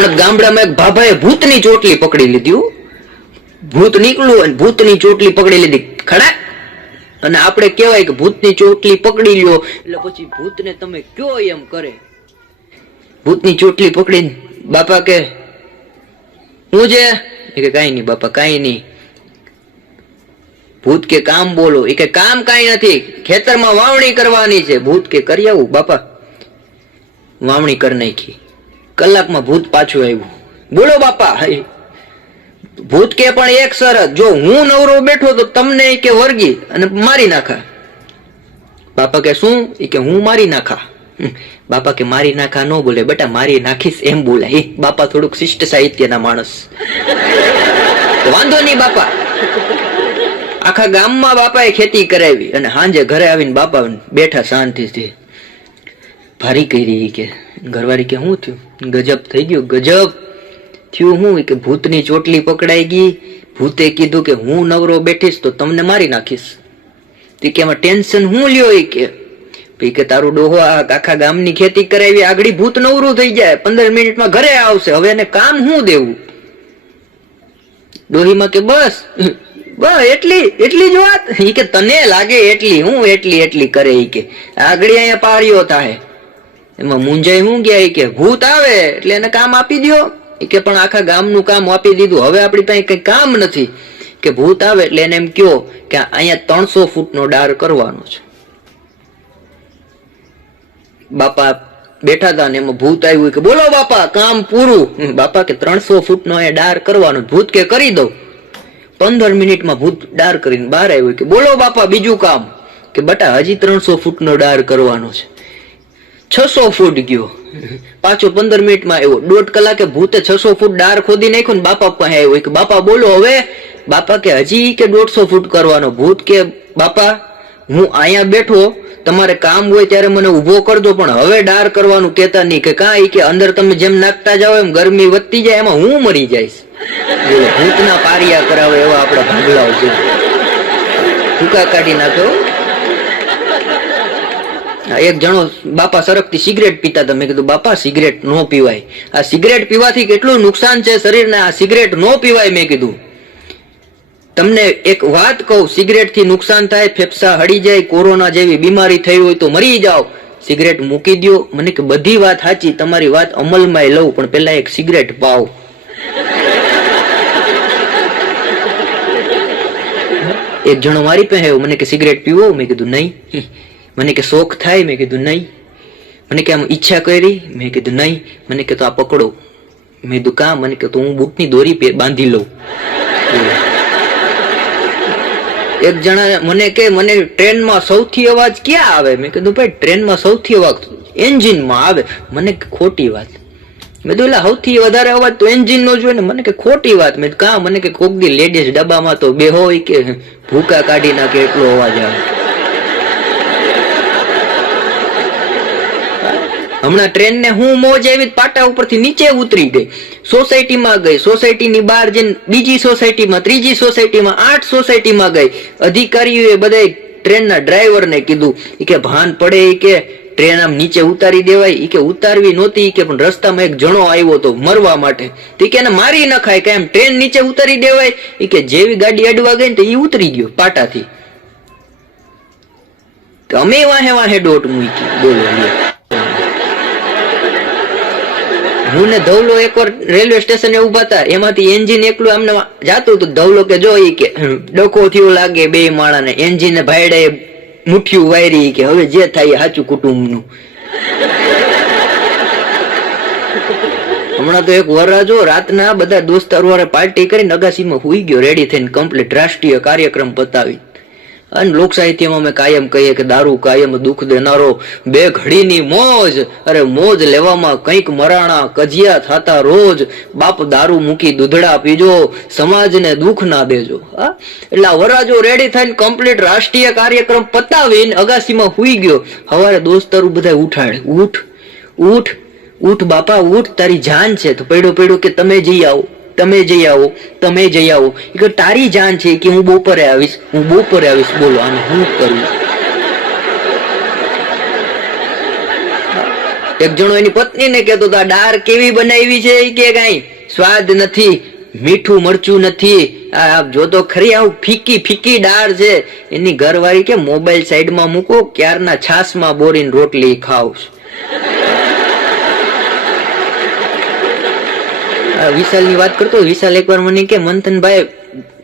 હમણાં ગામડામાં એક ભાભાએ ભૂતની ચોટલી પકડી લીધી. ભૂત નીકળ્યું અને ભૂતની ચોટલી પકડી લીધી ખડા. અને આપણે કહેવાય કે ભૂતની ચોટલી પકડી લ્યો એટલે પછી ભૂતને તમે કયો એમ કરે. ભૂતની ચોટલી પકડીને બાપા કે હું છે કે કાંઈ નહીં બાપા કાંઈ નહીં. ભૂત કે કામ બોલો. એ કે કામ કાંઈ નથી, ખેતરમાં વાવણી કરવાની છે. ભૂત કે કરી આવું બાપા. વાવણી કરી નાખી. કલાકમાં ભૂત પાછું આવ્યું. બોલો બાપા. ભૂત કે પણ એક શરત, જો હું નવરો બેઠો તો તમને કે વર્ગી અને મારી નાખા. બાપા કે શું? એ કે હું મારી નાખા. બાપા કે મારી નાખા ન બોલે બેટા, મારી નાખીશ એમ બોલાય. બાપા થોડુંક શિષ્ટ સાહિત્યના માણસ. વાંધો નહીં બાપા. આખા ગામમાં બાપાએ ખેતી કરાવી અને સાંજે ઘરે આવીને બાપા બેઠા શાંતિથી. ભારી કરી કે ઘરવાળી કે શું થયું? ગજબ થઈ ગયું. ગજબ થયું હું કે ભૂતની ચોટલી પકડાઈ ગઈ. ભૂતે કીધું કે હું નવરો બેઠીશ તો તમને મારી નાખીશ. તે કે એમાં ટેન્શન હું લ્યો? એ કે તારું ડોહો આખા ગામની ખેતી કરાવી, આગળ ભૂત નવરું થઈ જાય, 15 મિનિટમાં ઘરે આવશે, હવે એને કામ શું દેવું? ડોહીમાં કે બસ એટલી જ વાત. એ કે તને લાગે એટલી? હું એટલી કરે. એ કે આગળ અહીંયા પાળ્યો થાય એમાં મુંજાઈ હું ગયા. કે ભૂત આવે એટલે એને કામ આપી દો. કે પણ આખા ગામનું કામ આપી દીધું, હવે આપણી પાસે કઈ કામ નથી. કે ભૂત આવે એટલે એને એમ કયો કે અહીંયા 300 ફૂટનો ડાર કરવાનો છે. બાપા બેઠા હતા ને એમાં ભૂત આવ્યું કે બોલો બાપા કામ પૂરું. બાપા કે 300 ફૂટનો એ ડાર કરવાનો. ભૂત કે કરી દઉં. 15 મિનિટમાં ભૂત ડાર કરીને બહાર આવ્યું કે બોલો બાપા બીજું કામ. કે બટા હજી 300 ફૂટનો ડાર કરવાનો છે. 600 ફૂટ ગયો. પાછો 15 મિનિટમાં આવ્યો. 1.5 કલાકે ભૂતે 600 ફૂટ ડાર ખોદી નાખ્યો ને બાપા પાસે આવ્યો કે બાપા બોલો હવે. બાપા કે હજી કે 150 ફૂટ કરવાનો. ભૂત કે બાપા હું અહીંયા બેઠો, તમારે કામ હોય ત્યારે મને ઉભો કરજો, પણ હવે ડાર કરવાનું કેતા નહીં. કે કાંઈ કે અંદર તમે જેમ નાખતા જાઓ એમ ગરમી વધતી જાય, એમાં હું મરી જઈશ. ભૂતના પારિયા કરાવે એવા આપણા ભાગલાઓ છે. ભૂકા કાઢી નાખ્યો. એક જણો બાપા સરકતી સિગરેટ પીતા હતા. મેં કીધું બાપા સિગરેટ ન પીવાય, આ સિગરેટ પીવાથી કેટલું નુકસાન છે શરીરને, આ સિગરેટ ન પીવાય. મેં કીધું તમને એક વાત કહું, સિગરેટ થી નુકસાન થાય, ફેફસા હળી જાય, કોરોના જેવી બીમારી થઈ હોય તો મરી જાઓ, સિગરેટ મૂકી દો. મને કે બધી વાત સાચી, તમારી વાત અમલમાં લઉં, પણ પેલા એક સિગરેટ પાવ. એક જણો મારી પાસે મને કે સિગરેટ પીવો? મેં કીધું નહીં. મને કે શોખ થાય? મેં કીધું નહીં. મને કે આમ ઈચ્છા કરી? મેં કીધું નહીં. મને કે તો આ પકડો. મેં કીધું કામ? મને કે તો હું બૂટની દોરી બાંધી લઉં. એક જણા મને કે મને ટ્રેનમાં સૌથી અવાજ ક્યાં આવે? મેં કીધું ભાઈ ટ્રેનમાં સૌથી અવાજ એન્જિનમાં આવે. મને ખોટી વાત. મેં કીધું એટલે સૌથી વધારે અવાજ તો એન્જિન નો જોઈએ ને. મને કે ખોટી વાત. મેં કાં? મને કે કોક દી લેડીઝ ડબ્બામાં તો બે હોય કે ભૂકા કાઢી નાખે એટલો અવાજ આવે. હમણાં ટ્રેન ને હું મોજ આવી, પાટા ઉપરથી નીચે ઉતરી ગઈ, સોસાયટીમાં ગઈ, સોસાયટીની બહાર જઈને બીજી સોસાયટીમાં, ત્રીજી સોસાયટીમાં, 8 સોસાયટીમાં ગઈ. અધિકારીઓએ બધા ટ્રેનના ડ્રાઈવરને કીધું કે ભાન પડે કે ટ્રેન આમ નીચે ઉતારી દેવાય. કે ઉતારવી નહોતી કે પણ રસ્તામાં એક જણો આવ્યો તો મરવા માટે. કે એને મારી નખાય કે એમ ટ્રેન નીચે ઉતારી દેવાય. કે જેવી ગાડી અડવા ગઈ ને તો એ ઉતરી ગયો પાટાથી. અમે વાહે દોટ મૂકી. બોલો હું ને ધવલો એકવાર રેલવે સ્ટેશને ઉભા હતા, એમાંથી એન્જિન એકલું આમને જાતું હતું. ધવલો કે જો કે ડખો થયો લાગે બે માણાને, એન્જિન ને ભાઈડે મુઠ્ઠીઓ વાયરી. કે હવે જે થાય સાચું કુટુંબનું. હમણાં તો એક વરરાજો રાતના બધા દોસ્તારો પાર્ટી કરીને અગાસીમાં હુઈ ગયો રેડી થઈને કમ્પ્લીટ રાષ્ટ્રીય કાર્યક્રમ પતાવી. અને લોક સાહિત્યમાં અમે કાયમ કહીએ કે દારૂ કાયમ દુઃખ દેનારો, બે ઘડીની મોજ, અરે મોજ લેવામાં કંઈક મરાણા, કજિયા થતા રોજ, બાપ દારૂ મૂકી દૂધડા પીજો, સમાજને દુઃખ ના દેજો. એટલે આ વરાજો રેડી થઈને કમ્પ્લીટ રાષ્ટ્રીય કાર્યક્રમ પતાવીને અગાસીમાં હુઈ ગયો. સવારે દોસ્તારું બધા ઉઠાડે, ઉઠ ઉઠ ઉઠ બાપા ઉઠ, તારી જાન છે. તો પડ્યો કે તમે જઈ આવો, તમે જઈ આવો, તમે જઈ આવો. કે તારી જાન છે કે હું બપોરે આવીશ, હું બપોરે આવીશ. બોલો આને હું કરું? એક જણો એની પત્નીને કહેતો હતો, આ દાળ કેવી બનાવી છે, કે કાંઈ સ્વાદ નથી, મીઠું મરચું નથી, આ જોતો ખરી આવું ફીકી ફીકી દાળ છે. એની ઘરવાળી કે મોબાઈલ સાઈડમાં મૂકો, ક્યારના છાસમાં બોરીને રોટલી ખાવ. વિશાલની વાત કરતો, વિશાલ એકવાર મને કે મંથનભાઈ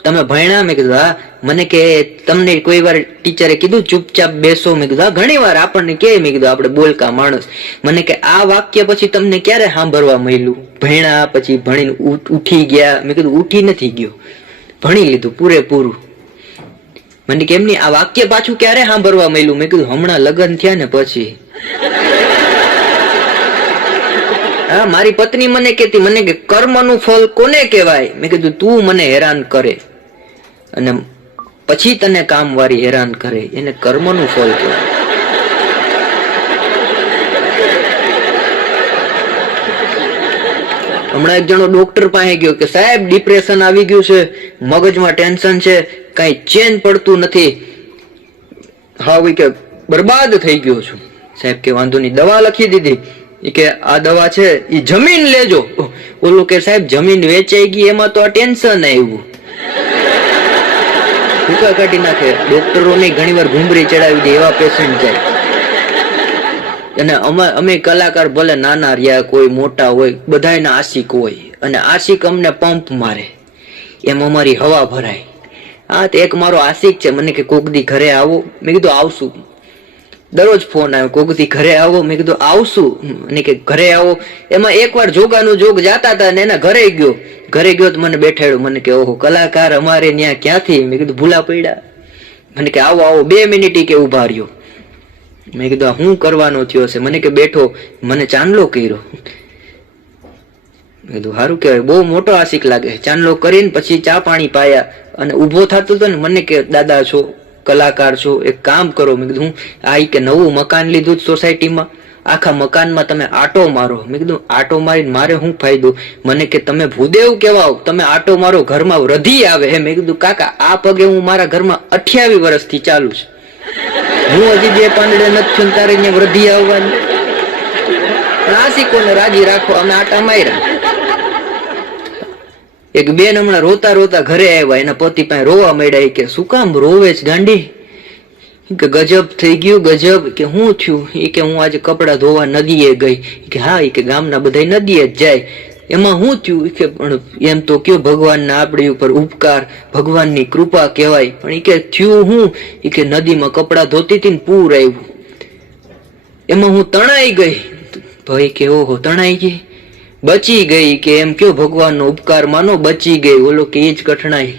તમે ભણ્યા? મેં કીધું હા. મને કે તમને કોઈ વાર ટીચરે કીધું ચૂપચાપ બેસો? મેં કીધું હા, ઘણી વાર આપણને કે. મેં કીધું આપણે બોલકા માણસ. મને કે આ વાક્ય પછી તમને ક્યારે સાંભળવા મળ્યું? ભણ્યા પછી ભણીને ઉઠી ગયા? મેં કીધું ઉઠી નથી ગયો, ભણી લીધું પૂરેપૂરું. મને કે એમની આ વાક્ય પાછું ક્યારે સાંભળવા મળ્યું? મેં કીધું હમણાં લગ્ન થયા ને પછી. હા, મારી પત્ની મને કહેતી, મને કે કર્મનું ફળ કોને કહેવાય? મેં કીધું તું મને હેરાન કરે અને પછી તને કામ વાળી હેરાન કરે, એને કર્મનું ફળ કહેવાય. હમણાં એક જણો ડોક્ટર પાસે ગયો કે સાહેબ ડિપ્રેશન આવી ગયું છે, મગજમાં ટેન્શન છે, કઈ ચેન પડતું નથી, હા કે બરબાદ થઈ ગયો છું. સાહેબ કે વાંધો નહીં, દવા લખી દીધી. કે આ દવા છે એ જમીન લેજો. ઓલું કે સાહેબ જમીન વેચાઈ ગઈ, એમાં તો આ ટેન્શન આવ્યું. ભૂકા કાઢી નાખે. ડોક્ટરોને ઘણી વાર ઘૂંબરી ચડાવી દે એવા પેશન્ટ જાય. અને અમે કલાકાર ભલે નાના રહ્યા, કોઈ મોટા હોય, બધાના આશિક હોય, અને આશિક અમને પંપ મારે એમ અમારી હવા ભરાય. હા, તો એક મારો આશિક છે, મને કે કોક દી ઘરે આવો. મેં કીધું આવશું. દરરોજ ફોન આવ્યો, કોક દી ઘરે આવો. મેં કીધું આવશું. અને કે ઘરે આવો. એમાં એકવાર જોગાનું જોગ જાતા હતા ને એના ઘરે ગયો તો મને બેઠાડ્યો. મને કે ઓહો કલાકાર અમારે ત્યાં ક્યાંથી? મેં કીધું ભૂલા પડ્યા. મને કે આવો આવો, 2 મિનિટ કે ઉભા રહ્યો. મેં કીધું શું કરવાનો થયો છે? મને કે બેઠો, મને ચાંદલો કર્યો. મેં કીધું સારું કહેવાય, બહુ મોટો આશિક લાગે. ચાંદલો કરીને પછી ચા પાણી પાયા અને ઉભો થતો હતો ને. મને કે દાદા છો, કલાકાર છો, એક કામ કરો. મેં કીધું આ કે નવું મકાન લીધું સોસાયટીમાં, આખા મકાનમાં તમે આટો મારો. મેં કીધું આટો મારીને મારે શું ફાયદો? મને કે તમે ભૂદેવ કેવાઓ, તમે આટો મારો ઘરમાં વૃદ્ધિ આવે. મેં કીધું કાકા આ પગે હું મારા ઘરમાં 28 વર્ષથી ચાલુ છે, હું હજી 2 પાંદડે નથી થયું તારે વૃદ્ધિ આવવાની. આશિકોને રાજી રાખો, અમે આટા માર્યા. એક બેન હમણાં રોતા રોતા ઘરે આવ્યા, એના પતિ પાસે રોવા માંડ્યા. કે શું કામ રોવે છે ગાંડી? કે ગજબ થઈ ગયું, ગજબ. કે શું થયું? એ કે હું આજે કપડા ધોવા નદીએ ગઈ. કે હા, એ કે ગામના બધા નદીએ જ જાય, એમાં શું થયું? કે પણ એમ તો કયો ભગવાનના આપણી ઉપર ઉપકાર, ભગવાનની કૃપા કહેવાય. પણ એ કે થયું હું? એ કે નદીમાં કપડા ધોતી હતી ને પૂર આવ્યું, એમાં હું તણાઈ ગઈ. ભાઈ કે ઓહો તણાઈ ગઈ, બચી ગઈ. કે એમ કયો ભગવાનનો ઉપકાર માનો, બચી ગઈ. ઓલો કે એ જ કઠણાઈ.